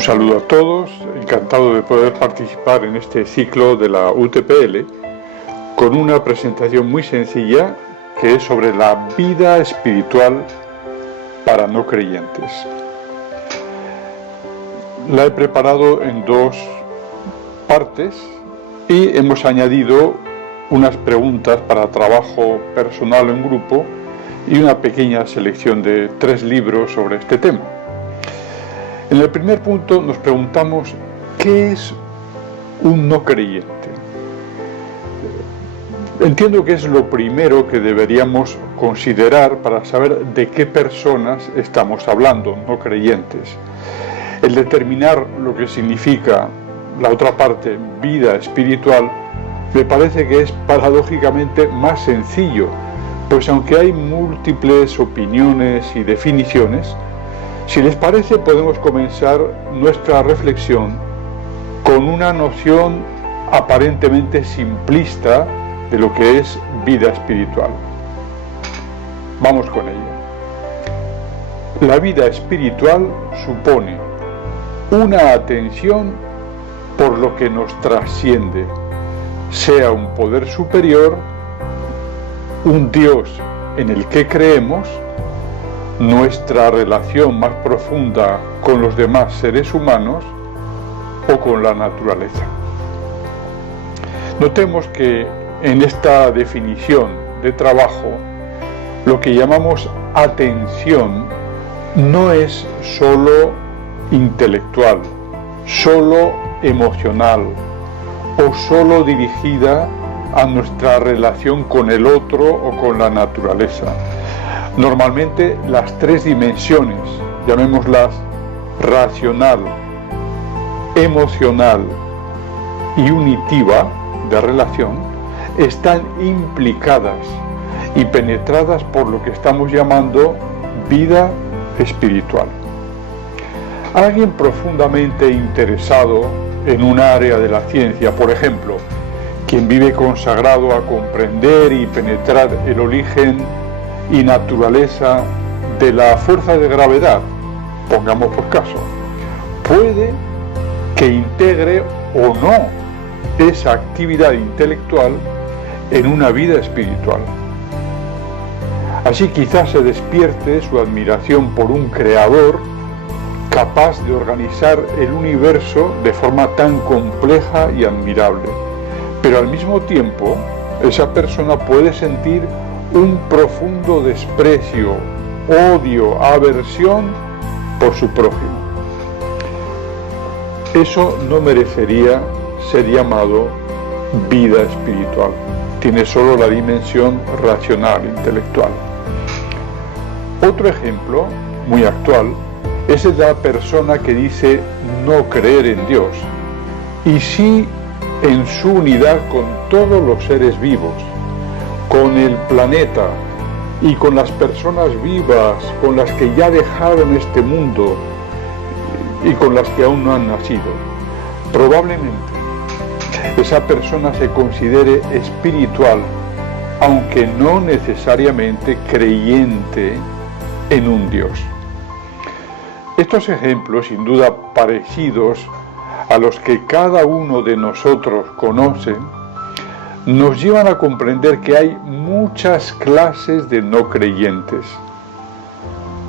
Un saludo a todos, encantado de poder participar en este ciclo de la UTPL con una presentación muy sencilla que es sobre la vida espiritual para no creyentes. La he preparado en dos partes y hemos añadido unas preguntas para trabajo personal en grupo y una pequeña selección de 3 libros sobre este tema. En el primer punto nos preguntamos ¿qué es un no creyente? Entiendo que es lo primero que deberíamos considerar para saber de qué personas estamos hablando, no creyentes. El determinar lo que significa la otra parte, vida espiritual, me parece que es paradójicamente más sencillo, pues aunque hay múltiples opiniones y definiciones, si les parece podemos comenzar nuestra reflexión con una noción aparentemente simplista de lo que es vida espiritual. Vamos con ello. La vida espiritual supone una atención por lo que nos trasciende, sea un poder superior, un Dios en el que creemos, nuestra relación más profunda con los demás seres humanos o con la naturaleza. Notemos que en esta definición de trabajo, lo que llamamos atención no es solo intelectual, solo emocional o solo dirigida a nuestra relación con el otro o con la naturaleza. Normalmente las 3 dimensiones, llamémoslas racional, emocional y unitiva de relación, están implicadas y penetradas por lo que estamos llamando vida espiritual. Alguien profundamente interesado en un área de la ciencia, por ejemplo, quien vive consagrado a comprender y penetrar el origen y naturaleza de la fuerza de gravedad, pongamos por caso, puede que integre o no esa actividad intelectual en una vida espiritual. Así quizás se despierte su admiración por un creador capaz de organizar el universo de forma tan compleja y admirable. Pero al mismo tiempo, esa persona puede sentir un profundo desprecio, odio, aversión por su prójimo. Eso no merecería ser llamado vida espiritual. Tiene solo la dimensión racional, intelectual. Otro ejemplo, muy actual, es el de la persona que dice no creer en Dios y sí en su unidad con todos los seres vivos, con el planeta y con las personas vivas, con las que ya dejaron este mundo y con las que aún no han nacido. Probablemente esa persona se considere espiritual, aunque no necesariamente creyente en un Dios. Estos ejemplos, sin duda parecidos a los que cada uno de nosotros conoce, nos llevan a comprender que hay muchas clases de no creyentes.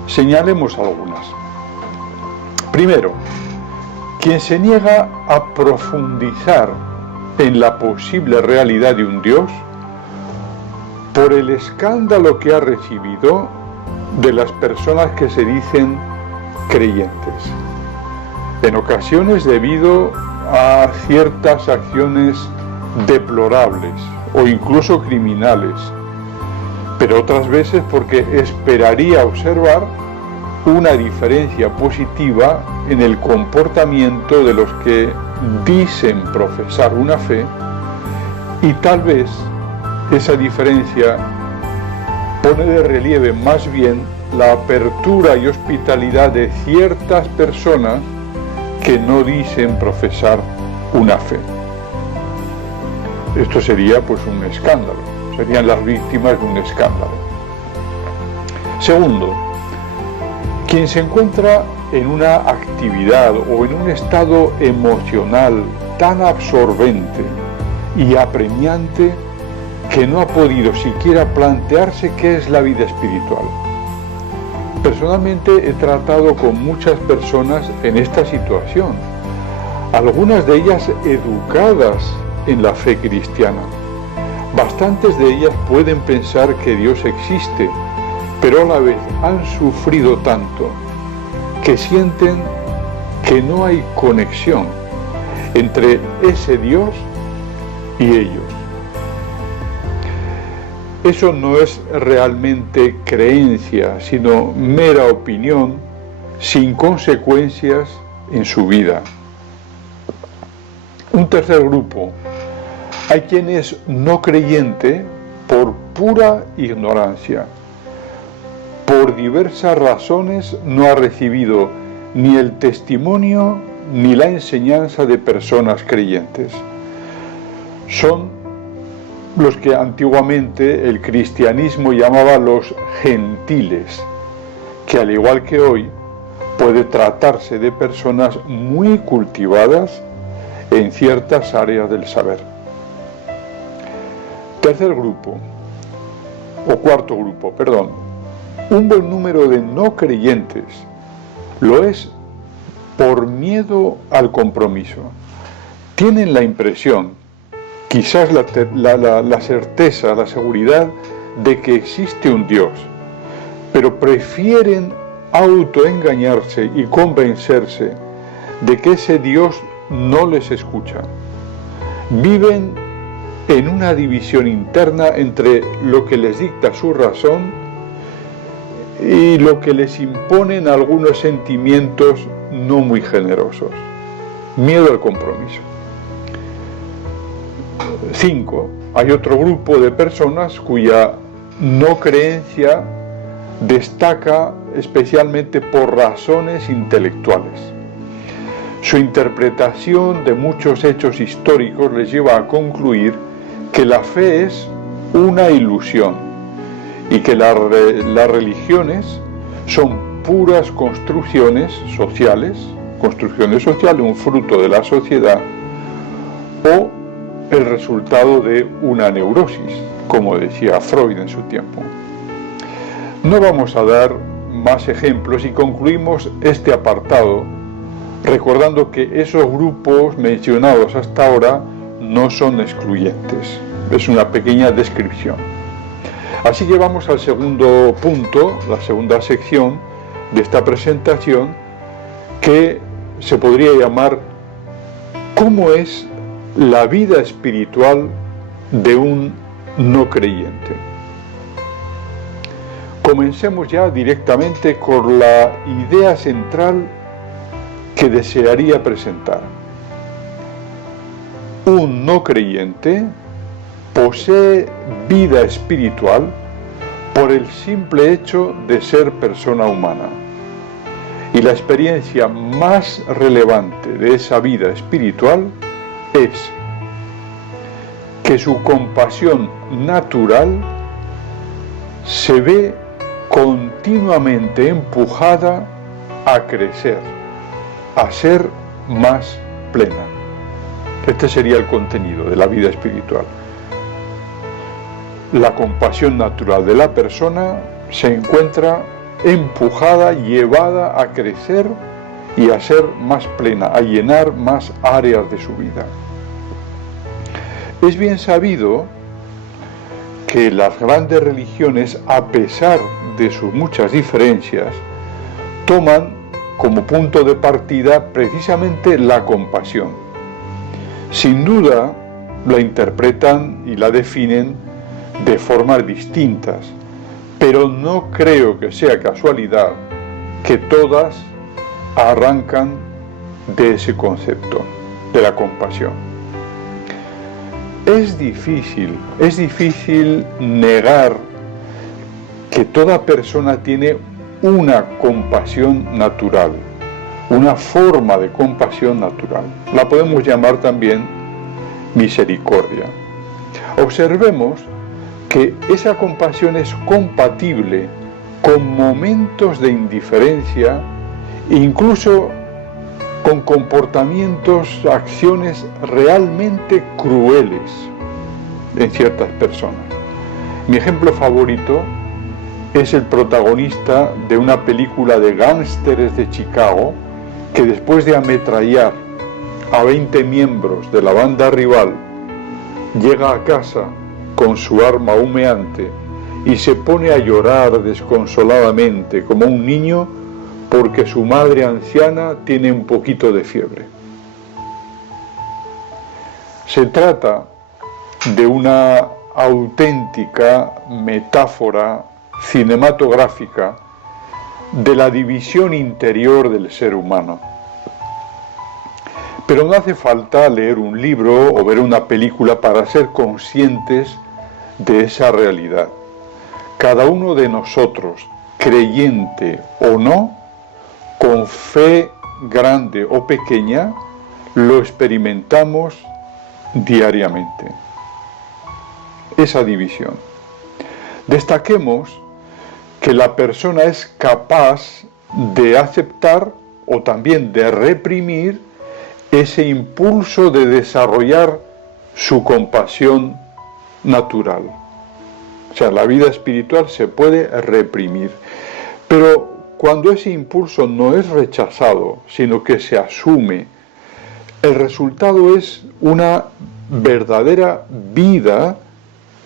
Señalemos algunas. Primero, quien se niega a profundizar en la posible realidad de un Dios por el escándalo que ha recibido de las personas que se dicen creyentes, en ocasiones debido a ciertas acciones deplorables o incluso criminales, pero otras veces porque esperaría observar una diferencia positiva en el comportamiento de los que dicen profesar una fe, y tal vez esa diferencia pone de relieve más bien la apertura y hospitalidad de ciertas personas que no dicen profesar una fe. Esto sería pues un escándalo, serían las víctimas de un escándalo. Segundo, quien se encuentra en una actividad o en un estado emocional tan absorbente y apremiante que no ha podido siquiera plantearse qué es la vida espiritual. Personalmente he tratado con muchas personas en esta situación, algunas de ellas educadas en la fe cristiana. Bastantes de ellas pueden pensar que Dios existe, pero a la vez han sufrido tanto que sienten que no hay conexión entre ese Dios y ellos. Eso no es realmente creencia, sino mera opinión sin consecuencias en su vida. Un tercer grupo. Hay quien es no creyente por pura ignorancia. Por diversas razones no ha recibido ni el testimonio ni la enseñanza de personas creyentes. Son los que antiguamente el cristianismo llamaba los gentiles, que al igual que hoy puede tratarse de personas muy cultivadas en ciertas áreas del saber. Cuarto grupo, un buen número de no creyentes lo es por miedo al compromiso. Tienen la impresión, quizás la certeza, la seguridad de que existe un Dios, pero prefieren autoengañarse y convencerse de que ese Dios no les escucha. Viven en una división interna entre lo que les dicta su razón y lo que les imponen algunos sentimientos no muy generosos. Miedo al compromiso. 5. Hay otro grupo de personas cuya no creencia destaca especialmente por razones intelectuales. Su interpretación de muchos hechos históricos les lleva a concluir que la fe es una ilusión y que las religiones son puras construcciones sociales, un fruto de la sociedad o el resultado de una neurosis, como decía Freud en su tiempo. No vamos a dar más ejemplos y concluimos este apartado recordando que esos grupos mencionados hasta ahora no son excluyentes. Es una pequeña descripción. Así que vamos al segundo punto, la segunda sección de esta presentación, que se podría llamar ¿cómo es la vida espiritual de un no creyente? Comencemos ya directamente con la idea central que desearía presentar. Un no creyente posee vida espiritual por el simple hecho de ser persona humana. Y la experiencia más relevante de esa vida espiritual es que su compasión natural se ve continuamente empujada a crecer, a ser más plena. Este sería el contenido de la vida espiritual. La compasión natural de la persona se encuentra empujada, llevada a crecer y a ser más plena, a llenar más áreas de su vida. Es bien sabido que las grandes religiones, a pesar de sus muchas diferencias, toman como punto de partida precisamente la compasión. Sin duda, la interpretan y la definen de formas distintas, pero no creo que sea casualidad que todas arrancan de ese concepto, de la compasión. Es difícil negar que toda persona tiene una compasión natural, una forma de compasión natural. La podemos llamar también misericordia. Observemos que esa compasión es compatible con momentos de indiferencia incluso con comportamientos, acciones realmente crueles en ciertas personas. Mi ejemplo favorito es el protagonista de una película de gángsteres de Chicago que, después de ametrallar a 20 miembros de la banda rival, llega a casa con su arma humeante y se pone a llorar desconsoladamente como un niño porque su madre anciana tiene un poquito de fiebre. Se trata de una auténtica metáfora cinematográfica de la división interior del ser humano. Pero no hace falta leer un libro o ver una película para ser conscientes de esa realidad. Cada uno de nosotros, creyente o no, con fe grande o pequeña, lo experimentamos diariamente. Esa división. Destaquemos que la persona es capaz de aceptar o también de reprimir ese impulso de desarrollar su compasión natural. O sea, la vida espiritual se puede reprimir, pero cuando ese impulso no es rechazado, sino que se asume, el resultado es una verdadera vida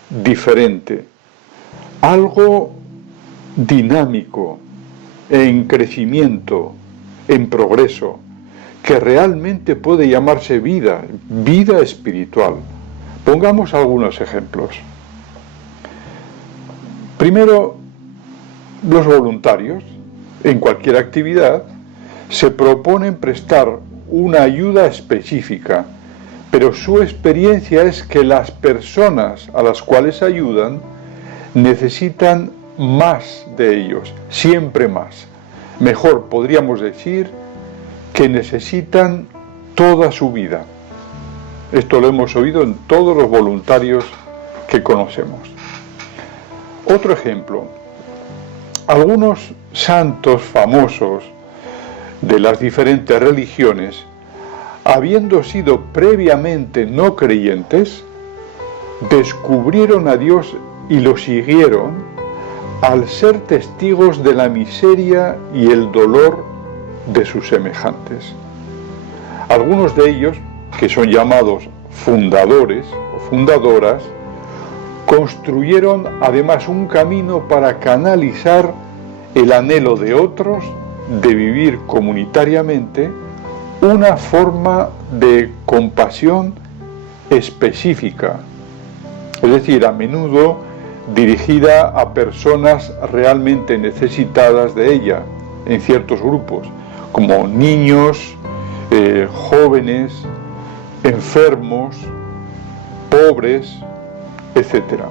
diferente, algo dinámico, en crecimiento, en progreso, que realmente puede llamarse vida espiritual. Pongamos algunos ejemplos. Primero, los voluntarios, en cualquier actividad, se proponen prestar una ayuda específica, pero su experiencia es que las personas a las cuales ayudan necesitan más de ellos, siempre más. Mejor podríamos decir que necesitan toda su vida. Esto lo hemos oído en todos los voluntarios que conocemos. Otro ejemplo, algunos santos famosos de las diferentes religiones, habiendo sido previamente no creyentes, descubrieron a Dios y lo siguieron al ser testigos de la miseria y el dolor de sus semejantes. Algunos de ellos, que son llamados fundadores o fundadoras, construyeron además un camino para canalizar el anhelo de otros de vivir comunitariamente una forma de compasión específica, es decir, a menudo dirigida a personas realmente necesitadas de ella, en ciertos grupos, como niños, jóvenes, enfermos, pobres, etc.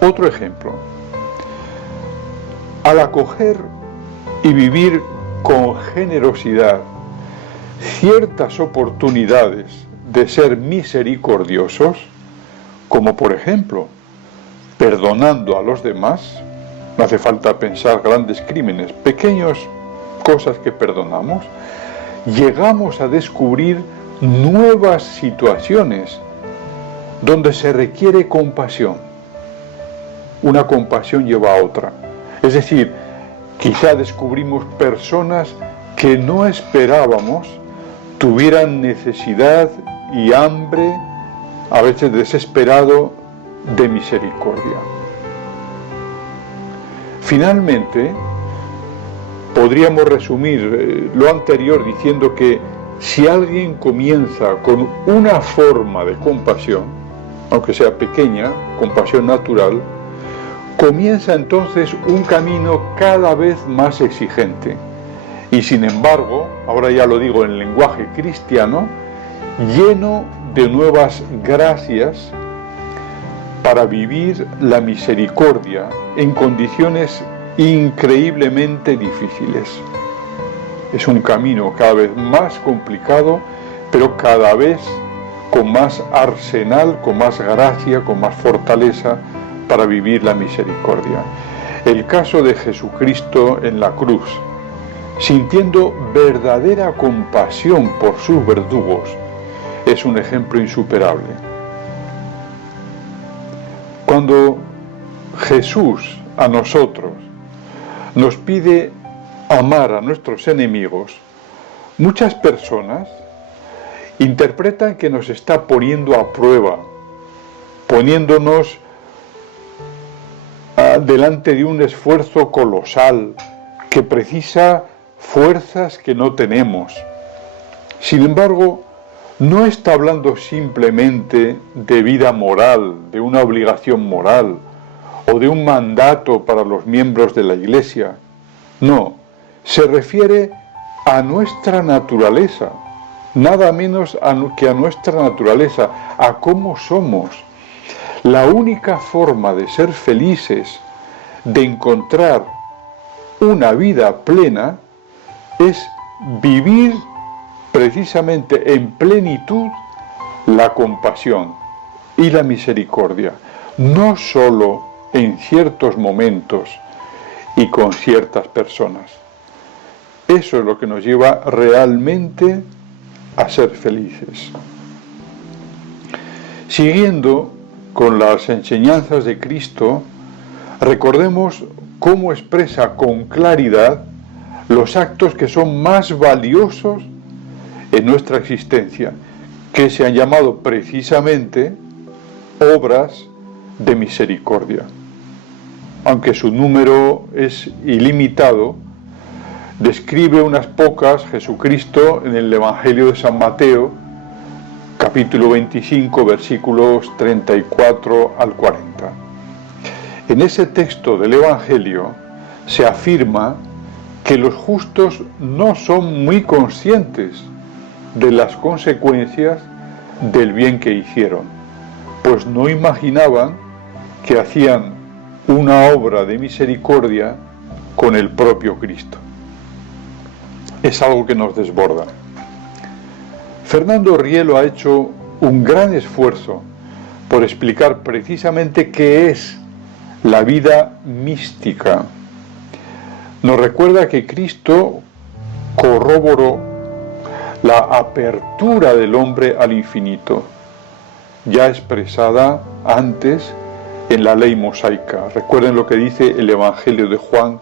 Otro ejemplo, al acoger y vivir con generosidad ciertas oportunidades de ser misericordiosos, como por ejemplo, perdonando a los demás, no hace falta pensar grandes crímenes, pequeñas cosas que perdonamos, llegamos a descubrir nuevas situaciones donde se requiere compasión. Una compasión lleva a otra. Es decir, quizá descubrimos personas que no esperábamos tuvieran necesidad y hambre, a veces desesperado, de misericordia. Finalmente, podríamos resumir lo anterior diciendo que si alguien comienza con una forma de compasión, aunque sea pequeña, compasión natural, comienza entonces un camino cada vez más exigente. Y sin embargo, ahora ya lo digo en lenguaje cristiano, lleno de nuevas gracias para vivir la misericordia en condiciones increíblemente difíciles. Es un camino cada vez más complicado, pero cada vez con más arsenal, con más gracia, con más fortaleza para vivir la misericordia. El caso de Jesucristo en la cruz, sintiendo verdadera compasión por sus verdugos, es un ejemplo insuperable. Cuando Jesús a nosotros nos pide amar a nuestros enemigos, muchas personas interpretan que nos está poniendo a prueba, poniéndonos delante de un esfuerzo colosal que precisa fuerzas que no tenemos. Sin embargo, no está hablando simplemente de vida moral, de una obligación moral o de un mandato para los miembros de la Iglesia. No, se refiere a nuestra naturaleza, nada menos que a nuestra naturaleza, a cómo somos. La única forma de ser felices, de encontrar una vida plena, es vivir precisamente en plenitud la compasión y la misericordia, no solo en ciertos momentos y con ciertas personas. Eso es lo que nos lleva realmente a ser felices. Siguiendo con las enseñanzas de Cristo, recordemos cómo expresa con claridad los actos que son más valiosos en nuestra existencia, que se han llamado precisamente obras de misericordia. Aunque su número es ilimitado, describe unas pocas Jesucristo en el Evangelio de San Mateo, capítulo 25, versículos 34 al 40. En ese texto del Evangelio se afirma que los justos no son muy conscientes de las consecuencias del bien que hicieron, pues no imaginaban que hacían una obra de misericordia con el propio Cristo. Es algo que nos desborda. Fernando Rielo ha hecho un gran esfuerzo por explicar precisamente qué es la vida mística. Nos recuerda que Cristo corroboró la apertura del hombre al infinito, ya expresada antes en la ley mosaica. Recuerden lo que dice el Evangelio de Juan,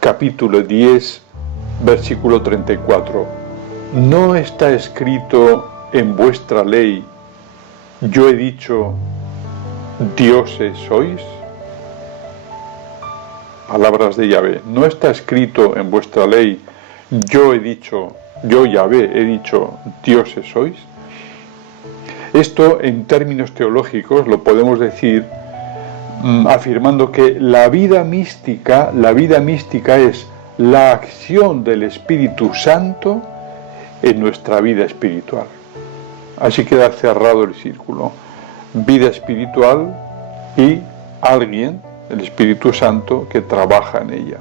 capítulo 10, versículo 34. ¿No está escrito en vuestra ley, yo he dicho, dioses sois? Palabras de Yahvé. ¿No está escrito en vuestra ley, yo he dicho, yo Yahvé he dicho, dioses sois? Esto en términos teológicos lo podemos decir afirmando que la vida mística es la acción del Espíritu Santo en nuestra vida espiritual. Así queda cerrado el círculo. Vida espiritual y alguien, el Espíritu Santo, que trabaja en ella.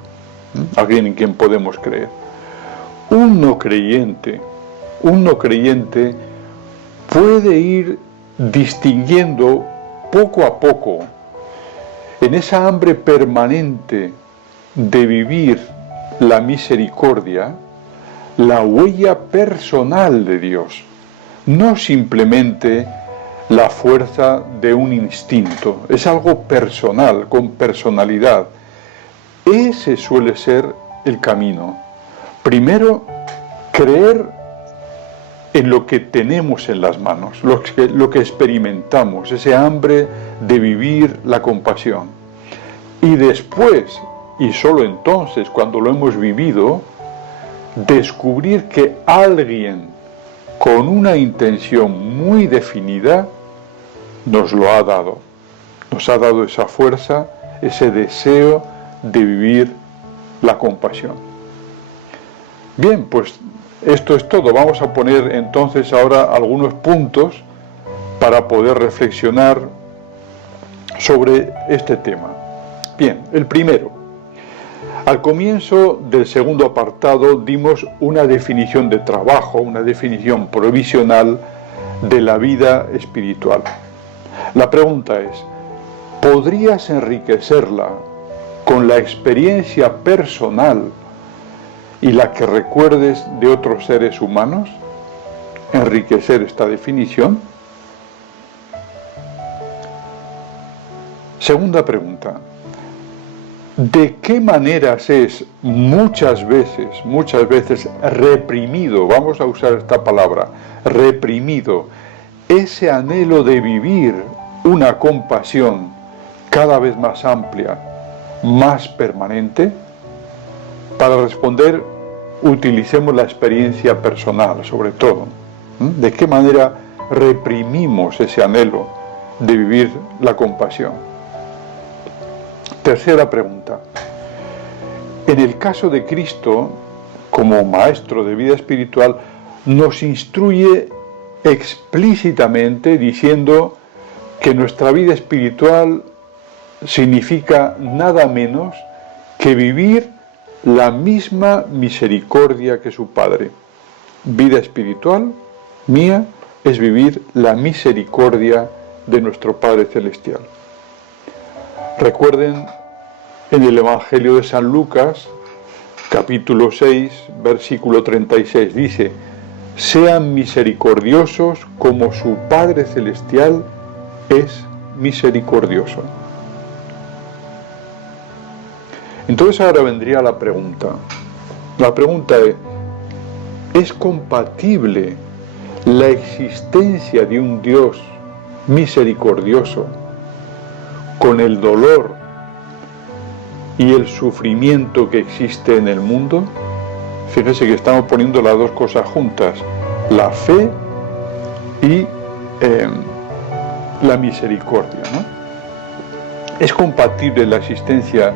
Alguien en quien podemos creer. Un no creyente puede ir distinguiendo poco a poco, en esa hambre permanente de vivir la misericordia, la huella personal de Dios, no simplemente la fuerza de un instinto, es algo personal, con personalidad. Ese suele ser el camino. Primero, creer en lo que tenemos en las manos, lo que experimentamos, ese hambre de vivir la compasión. Y después, y solo entonces, cuando lo hemos vivido, descubrir que alguien con una intención muy definida nos lo ha dado. Nos ha dado esa fuerza, ese deseo de vivir la compasión. Bien, pues esto es todo. Vamos a poner entonces ahora algunos puntos para poder reflexionar sobre este tema. Bien, el primero. Al comienzo del segundo apartado dimos una definición de trabajo, una definición provisional de la vida espiritual. La pregunta es, ¿podrías enriquecerla con la experiencia personal y la que recuerdes de otros seres humanos? Enriquecer esta definición. Segunda pregunta. ¿De qué maneras es muchas veces reprimido, vamos a usar esta palabra, reprimido, ese anhelo de vivir una compasión cada vez más amplia, más permanente? Para responder, utilicemos la experiencia personal, sobre todo. ¿De qué manera reprimimos ese anhelo de vivir la compasión? Tercera pregunta. En el caso de Cristo, como maestro de vida espiritual, nos instruye explícitamente diciendo que nuestra vida espiritual significa nada menos que vivir la misma misericordia que su Padre. Vida espiritual mía es vivir la misericordia de nuestro Padre Celestial. Recuerden en el Evangelio de San Lucas, capítulo 6, versículo 36, dice: sean misericordiosos como su Padre Celestial es misericordioso. Entonces ahora vendría la pregunta. La pregunta ¿es compatible la existencia de un Dios misericordioso con el dolor y el sufrimiento que existe en el mundo? Fíjese que estamos poniendo las dos cosas juntas, la fe y la misericordia, ¿no? Es compatible la existencia.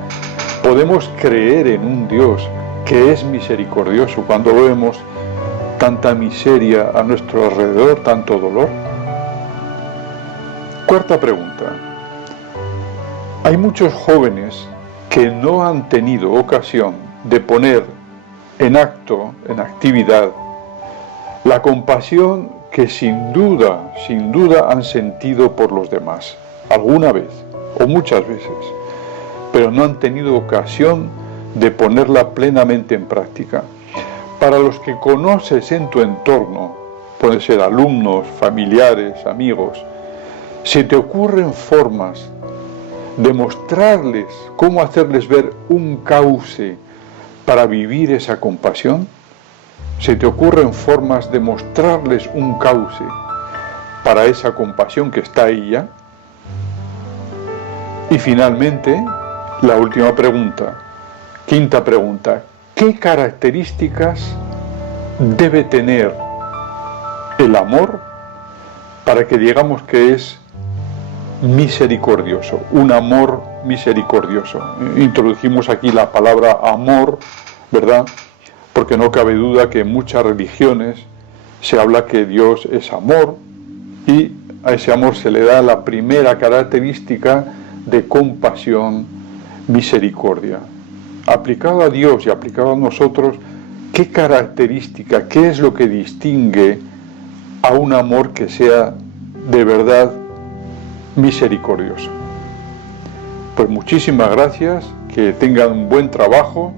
Podemos creer en un Dios que es misericordioso cuando vemos tanta miseria a nuestro alrededor, tanto dolor. Cuarta pregunta. Hay muchos jóvenes que no han tenido ocasión de poner en acto, en actividad, la compasión que sin duda han sentido por los demás, alguna vez o muchas veces, pero no han tenido ocasión de ponerla plenamente en práctica. Para los que conoces en tu entorno, pueden ser alumnos, familiares, amigos, ¿se te ocurren formas de mostrarles cómo hacerles ver un cauce para vivir esa compasión? ¿Se te ocurren formas de mostrarles un cauce para esa compasión que está ahí ya? Y finalmente, la última pregunta, quinta pregunta: ¿qué características debe tener el amor para que digamos que es misericordioso, un amor misericordioso? Introdujimos aquí la palabra amor, ¿verdad? Porque no cabe duda que en muchas religiones se habla que Dios es amor, y a ese amor se le da la primera característica de compasión, misericordia. Aplicado a Dios y aplicado a nosotros, ¿qué característica, qué es lo que distingue a un amor que sea de verdad misericordioso? Pues muchísimas gracias, que tengan un buen trabajo,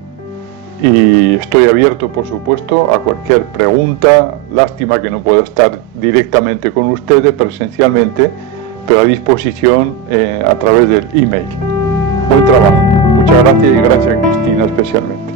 y estoy abierto, por supuesto, a cualquier pregunta. Lástima que no pueda estar directamente con ustedes presencialmente, pero a disposición a través del email. Buen trabajo. Muchas gracias, y gracias a Cristina especialmente.